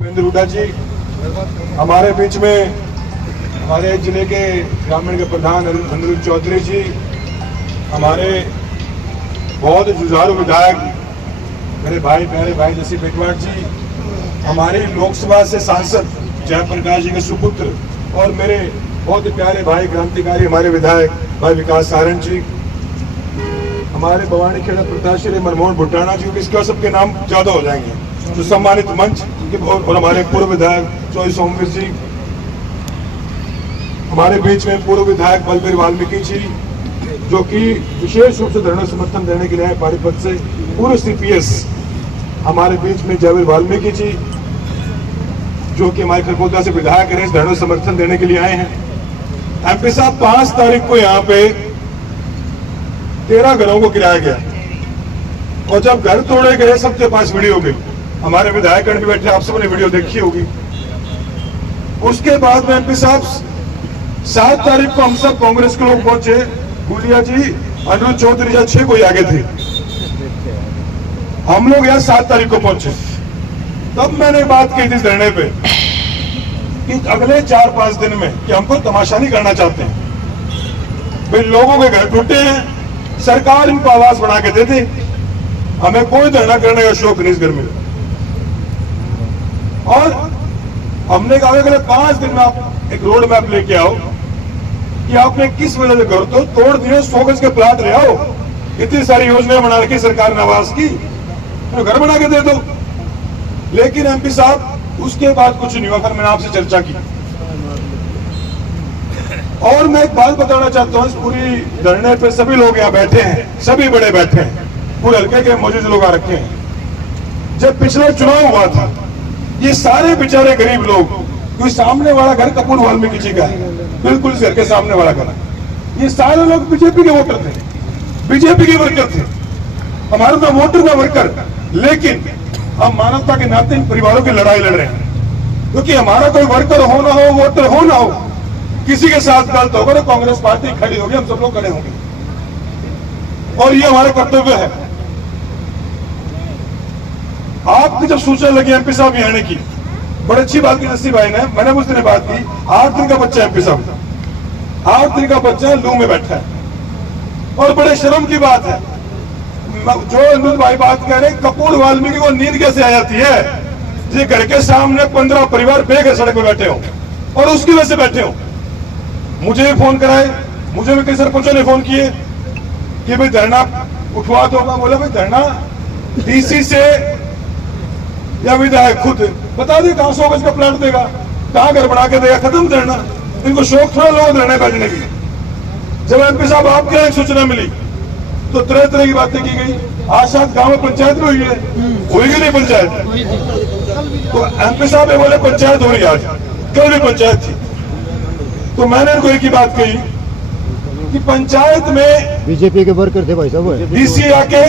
दीपेंद्र हुड्डा जी हमारे बीच में, हमारे जिले के ग्रामीण के प्रधान अनिरुद्ध चौधरी जी, हमारे बहुत जुझारू विधायक मेरे भाई प्यारे भाई जसी बेटवाड़ जी, हमारी लोकसभा से सांसद जयप्रकाश जी के सुपुत्र और मेरे बहुत ही प्यारे भाई क्रांतिकारी हमारे विधायक भाई विकास सारण जी, हमारे भवानी खेड़ा प्रत्याशी मनमोहन भुट्टाना जी, इसके सबके नाम ज्यादा हो जाएंगे, जो सम्मानित मंच और हमारे पूर्व विधायक चौधरी सोमवीर जी, हमारे बीच में पूर्व विधायक बलबीर वाल्मीकि जी, जो कि विशेष रूप से धरना समर्थन देने के लिए आए पानीपत से, पूर्व सीपीएस हमारे बीच में जयवीर वाल्मीकि जी, जो कि हमारे खरगोदा से विधायक रहे, धरना समर्थन देने के लिए आए हैं। एमपी साहब 5 तारीख को यहाँ पे 13 घरों को गिराया गया और जब घर तोड़े गए सबके पास वीडियो गई, हमारे विधायक भी बैठे, आप सबने वीडियो देखी होगी। उसके बाद में एमपी साहब 7 तारीख को हम सब कांग्रेस के लोग पहुंचे, गुलिया जी अनिरुद्ध चौधरी जी 6 कोई आगे थे, हम लोग यहाँ 7 तारीख को पहुंचे। तब मैंने बात की थी इस धरने पे कि अगले 4-5 दिन में कि हमको तमाशा नहीं करना चाहते हैं भाई, लोगों के घर टूटे हैं, सरकार इनको आवास बना के दे दे, हमें कोई धरना करने का शौक नहीं इस घर में। और हमने कहा अगले 5 दिन में आप एक रोड मैप लेके आओ कि आपने किस वजह से घर तो तोड़ दिए, 100 गज के प्लाट ले आओ, इतनी सारी योजनाएं बना रखी सरकार ने आवास की, तो घर बना के दे दो। लेकिन एमपी साहब उसके बाद कुछ नहीं हुआ। फिर मैंने आपसे चर्चा की और मैं एक बात बताना चाहता हूं, इस पूरी धरने पे सभी लोग यहाँ बैठे हैं, सभी बड़े बैठे हैं, पूरे हल्के के मौजूद लोग आ रखे हैं। जब पिछला चुनाव हुआ था, ये सारे बेचारे गरीब लोग, क्योंकि सामने वाला घर कपूर वाल्मीकि जी का है, बिल्कुल इस घर के सामने वाला घर, ये सारे लोग बीजेपी के वोटर थे, बीजेपी के वर्कर थे, हमारा ना वोटर ना वर्कर। लेकिन हम मानवता के नाते इन परिवारों की लड़ाई लड़ रहे हैं, क्योंकि हमारा कोई वर्कर हो ना हो, वोटर हो ना हो, किसी के साथ गलत होगा तो कांग्रेस पार्टी खड़ी होगी, हम सब लोग खड़े होंगे और ये हमारा कर्तव्य है। आपकी जब सूचना लगी एमपी साहब यहाँ आने की, बड़ी अच्छी बात की नसीब भाई ने, मैंने उस दिन बात की, 8 दिन का बच्चा एमपी साहब, 8 दिन का बच्चा लू में बैठा है और बड़े शर्म की बात है। जो अनिरुद्ध भाई बात कह रहे, कपूर वाल्मीकि को नींद कैसे आ जाती है, ये घर के सामने 15 परिवार बेघर सड़क पे बैठे हो और उसकी वजह से बैठे हो। मुझे भी फोन कराए, मुझे भी कई सरपंचों ने फोन किए कि भाई धरना उठवा दो। मैं बोला भाई धरना डीसी से या विधायक खुद बता दे कहां 100 गज का प्लाट देगा, कहां घर बना के देगा, खत्म धरना। इनको शौक थोड़ा लोग धरने बैठने की। जब एमपी साहब आपके यहाँ सूचना मिली तो तरह तरह की बातें की गई। आज शायद गांव में पंचायत भी हुई है, हुई नहीं पंचायत, तो एमपी साहब बोले पंचायत हो रही, आज कल भी पंचायत थी। तो मैंने इनको एक ही बात कही कि पंचायत में बीजेपी के वर्कर थे भाई साहब, डीसी आके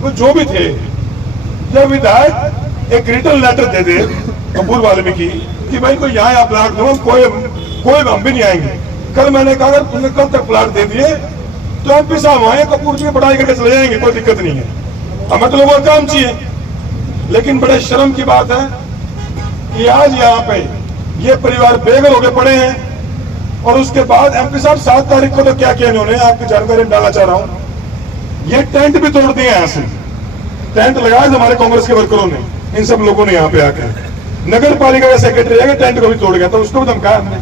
वो जो भी थे, जब विधायक एक रिटर्न लेटर दे दे कपूर वाल्मीकि कि भाई कोई यहाँ आप प्लाट दो, कोई हम भी नहीं आएंगे। कल मैंने कहा अगर तुमने कल तक प्लाट दे दिए तो एमपी साहब आए, कपूर जी पढ़ाई करके चले जाएंगे, कोई दिक्कत नहीं है, हमें तो लोगों का काम चाहिए। लेकिन बड़े शर्म की बात है कि आज यहाँ पे ये परिवार बेघर होके पड़े हैं और उसके बाद एमपी साहब 7 तारीख को तो क्या किया इन्होंने, आपकी जानकारी में डालना चाह रहा हूं, ये टेंट भी तोड़ दिए यहाँ से, टेंट लगाया हमारे कांग्रेस के वर्करों ने, इन सब लोगों ने यहाँ पे आकर, नगर पालिका का सेक्रेटरी आगे टेंट को भी तोड़ गया था, उसको भी धमकाया हमने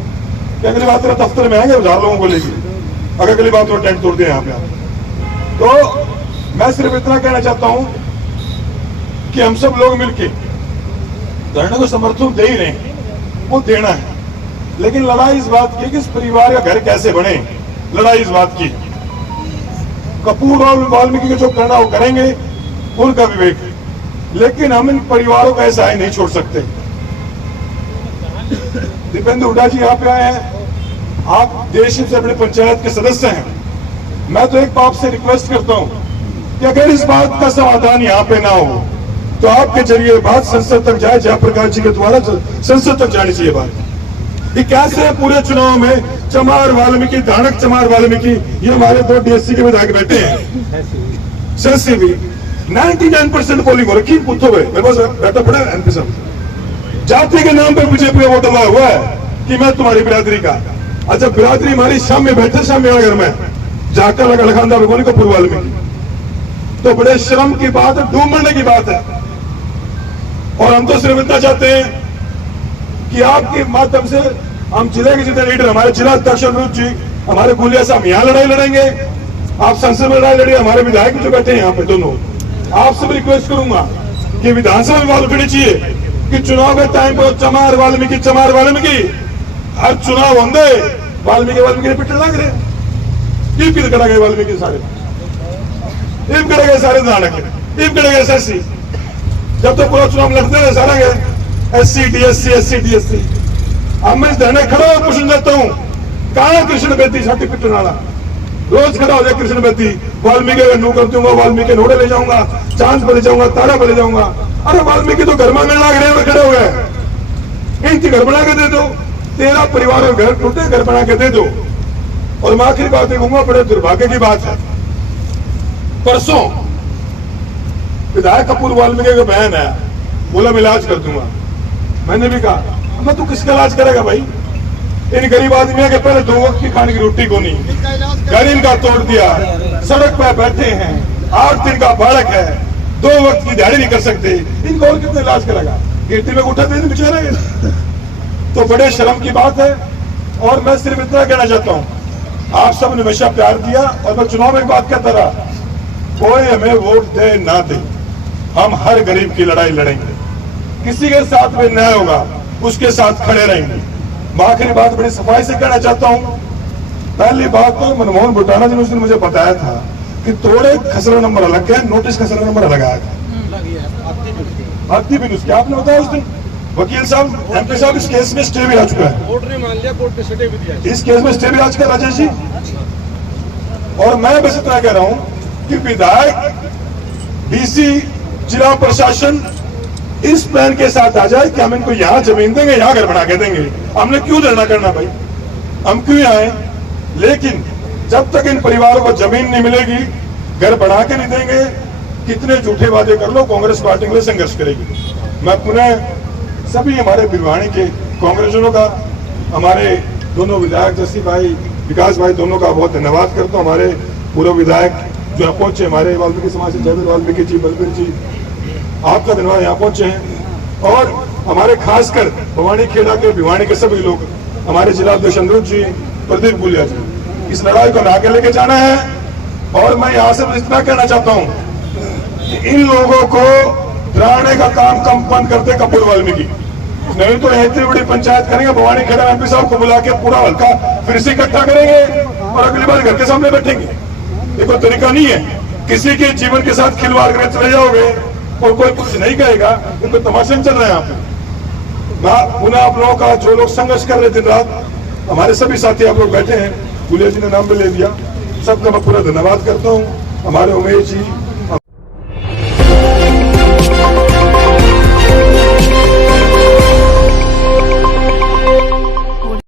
कि अगली बात तेरा दफ्तर में आएंगे 1000 लोगों को लेके, अगर अगली बात वो टेंट तोड़ दिया यहाँ पे। तो मैं सिर्फ इतना कहना चाहता हूं कि हम सब लोग मिलके धरने को समर्थन दे ही रहे हैं, वो देना है, लेकिन लड़ाई इस बात की कि इस परिवार का घर कैसे बने, लड़ाई इस बात की। कपूर और वाल्मीकि को जो करना वो करेंगे, उनका विवेक, लेकिन हम इन परिवारों का ऐसा है नहीं छोड़ सकते। दीपेंद्र हुड्डा जी यहाँ पे आए हैं, आप देश से अपने पंचायत के सदस्य हैं। मैं तो एक आपसे रिक्वेस्ट करता हूं कि अगर इस बात का समाधान यहाँ पे ना हो तो आपके जरिए बात संसद तक जाए, जयप्रकाश जी के द्वारा संसद तक जानी चाहिए बात। ये कैसे पूरे चुनाव में चमार वाल्मीकि, धानक चमार वाल्मीकि, ये हमारे 2 डीएससी के विधायक बैठे हैं, सेंसी भी 99% पोलिंग हो रखी, पूछो मेरे पास बैठा पड़ा एमपी साहब, जाति के नाम पे बीजेपी का वोट डाला हुआ है कि मैं तुम्हारी बिरादरी का। अच्छा, बिरादरी हमारी शाम में बैठे, शाम में घर में जाकर लगा लखानदा भगवानी कपूर वाल्मीकि, तो बड़े शर्म की बात है, डूब मरने की बात है। और हम तो सिर्फ इतना चाहते हैं कि आपके माध्यम से हम जिले के जितने लीडर, हमारे जिला अध्यक्ष अनुज जी, हमारे गुलिया साहब यहाँ लड़ाई लड़ेंगे, आप संसद में लड़ाई लड़िए, हमारे विधायक जो बैठे हैं यहाँ पे दोनों, आपसे भी रिक्वेस्ट करूंगा कि विधानसभा में बात उठनी चाहिए कि चुनाव के टाइम पर चमार वाल्मीकि हर चुनाव होंगे वाल्मीकि पिट लग रहे टीम की करा गए वाल्मीकि सारे टीम करे गए सारे टीम करे गए एसएससी, जब तक पूरा चुनाव लड़ते रहे सारा गए एससी डीएससी। अब मैं इस धरने खड़ा होकर क्वेश्चन देता हूँ, कहाँ कृष्ण बेदी सर्टिफिकेट वाला रोज खड़ा हो जाए कृष्ण बेदी, वाल्मीकि का नू कर दूंगा, वाल्मीकि नोड़े ले जाऊंगा, चांद पर ले जाऊंगा, तारा पर ले जाऊंगा। अरे वाल्मीकि तो घर मांगने लग रहे हैं, खड़े हो गए, इनकी घर बना के दे दो, तेरा परिवार में घर टूटे, घर बना के दे दो। और मैं आखिरी बात कहूंगा, बड़े दुर्भाग्य की बात है, परसों विधायक कपूर वाल्मीकि का बहन है, बोला मैं इलाज कर दूंगा। मैंने भी कहा मैं तू किसका इलाज करेगा भाई, इन गरीब आदमियों के पहले 2 वक्त की खाने की रोटी को नहीं, घर इनका तोड़ दिया, सड़क पर बैठे हैं, 8 दिन का बालक है, 2 वक्त की दिहाड़ी नहीं कर सकते, इनको और कितना इलाज करेगा, गिरती में उठा देने बेचारे। तो बड़े शर्म की बात है। और मैं सिर्फ इतना कहना चाहता हूँ, आप सब ने हमेशा प्यार दिया, और मैं चुनाव में एक बात कहता रहा, कोई हमें वोट दे ना दे, हम हर गरीब की लड़ाई लड़ेंगे, किसी के साथ में न्याय होगा उसके साथ खड़े रहेंगे। मैं आखिरी बात बड़ी सफाई से कहना चाहता हूं, पहली बात तो मनमोहन बुटाना जी ने उस दिन मुझे बताया था कि तोड़े खसरा नंबर अलग है, नोटिस खसरा नंबर अलग आया था, भक्ति भी उसके आपने बताया उस दिन। वकील साहब, एमपी साहब, इस केस में स्टे भी आ चुका है, कोर्ट ने मान लिया, कोर्ट ने स्टे भी दिया, इस केस में स्टे भी आ चुका है राजेश जी। और मैं बस इतना कह रहा हूं कि विधायक, डीसी, जिला प्रशासन इस प्लान के साथ आ जाए कि हम इनको यहाँ जमीन देंगे, यहाँ घर बना के देंगे। हमने क्यों धरना करना भाई, हम क्यों यहाँ आए? लेकिन जब तक इन परिवारों को जमीन नहीं मिलेगी, घर बना के नहीं देंगे, कितने झूठे वादे कर लो, कांग्रेस पार्टी के लिए संघर्ष करेगी। मैं पुनः सभी हमारे भिवानी के कांग्रेसियों का, हमारे दोनों विधायक जस्सी भाई, विकास भाई, दोनों का बहुत धन्यवाद करता हूँ। हमारे पूर्व विधायक जो यहाँ पहुंचे, हमारे वाल्मीकि समाज से जयवीर वाल्मीकि जी, बलबीर जी, आपका धन्यवाद, यहाँ पहुंचे हैं। और हमारे खासकर भवानी खेड़ा के, भिवानी के सभी लोग, हमारे जिला अध्यक्ष अनुज जी, प्रदीप गुलिया जी, इस लड़ाई को आगे लेके जाना है। और मैं यहाँ से इतना कहना चाहता हूँ कि इन लोगों को डराने का काम कम बंद करते कपूर वाल्मीकि, नहीं तो इतनी बड़ी पंचायत करेंगे, भवानी खेड़ा एमपी साहब को बुला के पूरा हल्का फिर से इकट्ठा करेंगे और अगली बार घर के सामने बैठेंगे। ये कोई तरीका नहीं है, किसी के जीवन के साथ खिलवाड़ करके चले जाओगे और कोई कुछ नहीं कहेगा, इनको तमाशे चल रहे हैं यहाँ पे। मैं पुनः आप लोगों का, जो लोग संघर्ष कर रहे दिन रात, हमारे सभी साथी आप लोग बैठे हैं, गुलिया जी ने नाम भी ले दिया, सबका मैं पूरा धन्यवाद करता हूँ। हमारे उमेश जी,